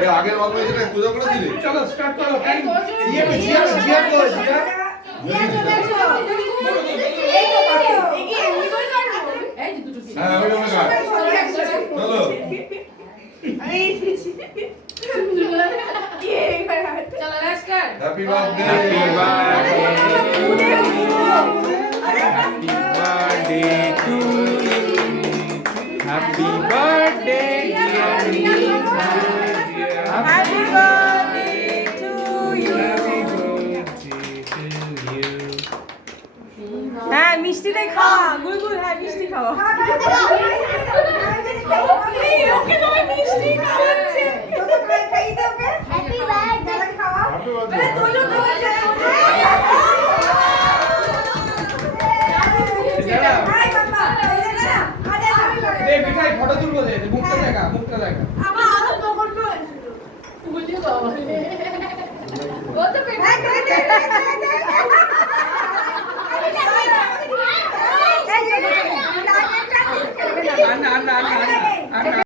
এই আগের বাবা যেটা পূজা করে দিলি চলো স্টার্ট করো টাইম জিয়া কো জিয়া এই তো বাকি এগিয়ে এমনি করে করব এই যে দুটো হ্যাঁ ওই আমরা চলো চলো let's go happy birthday happy birthday Happy birthday to you. হ্যাঁ মিষ্টিটাই খাওয়া গুলগুল হ্যাঁ মিষ্টি খাওয়া ওকে তোমার মিষ্টি খাওয়াচ্ছে হ্যাপি বার্থডে খাওয়া হ্যাপি বার্থডে তোলো খাওয়া যায় হাই বাবা দে মিঠাই ফটো তুলবো দে মুখটা দেখা আবার আরো তখন বল বলি বাবা ও তো পেটে